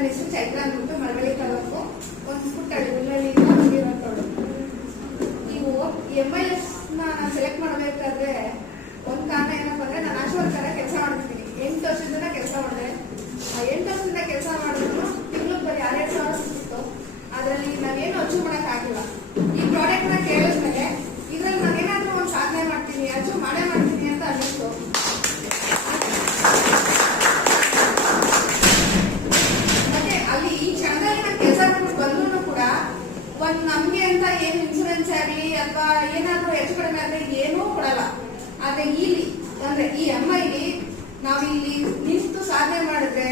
ನನ್ನ ಹೆಸರು ಚೈತ್ರ ಅಂದ್ಬಿಟ್ಟು ಮಳವಳ್ಳಿ ತಾಲೂಕು ಒಂದು ಪುಟ್ಟ ಹಳ್ಳಿಯಿಂದ ಬಂದಿರೋಂಥವ್ರು. ನೀವು MIS ನಾನು ಸೆಲೆಕ್ಟ್ ಮಾಡಬೇಕಾದ್ರೆ ಒಂದು ಕಾರಣ ಏನಪ್ಪ ಅಂದ್ರೆ, ನಾನು ಆಶಾ ವರ್ಕರ್ ಕೆಲಸ ಮಾಡ್ತಿದ್ದೀನಿ. 8 ವರ್ಷದಿಂದ ಕೆಲಸ ಮಾಡಿದೆ. 8 ವರ್ಷದಿಂದ ಕೆಲಸ ಮಾಡಿದ್ರು ತಿಂಗಳಿಗೆ ಬರೀ 2,000 ಸಿಕ್ತಿತ್ತು. ಅದರಲ್ಲಿ ನಾವೇನು ಅಚೀವ್ ಮಾಡೋಕ್ಕಾಗಿಲ್ಲ. ಈ ಪ್ರಾಡಕ್ಟ್ನ ಕೇಳಿದ್ಮೇಲೆ ಇದ್ರಲ್ಲಿ ನಾನೇನಾದ್ರೂ ಒಂದು ಸಾಧನೆ ಮಾಡ್ತೀನಿ, ಅಚೀವ್ ಮಾಡೇ ಮಾಡ್ತೀನಿ ಅಂತ ಅನ್ನಿಸ್ತು. ಮತ್ತೆ ಅಲ್ಲಿ ಈ ಕ್ಷಣದಲ್ಲಿ ನಾನು ಕೆಲಸ ಬಂದ್ರೂ ಕೂಡ ಒಂದು ನಮ್ಗೆ ಅಂತ ಏನು ಇನ್ಸೂರೆನ್ಸ್ ಆಗಲಿ ಅಥವಾ ಏನಾದ್ರೂ ಹೆಚ್ಚು ಕಡಿಮೆ ಆದ್ರೆ ಏನೂ ಕೊಡಲ್ಲ. ಆದ್ರೆ ಇಲ್ಲಿ ಅಂದ್ರೆ ಈ MIಲಿ ನಾವಿಲ್ಲಿ ನಿಂತು ಸಾಧನೆ ಮಾಡಿದ್ರೆ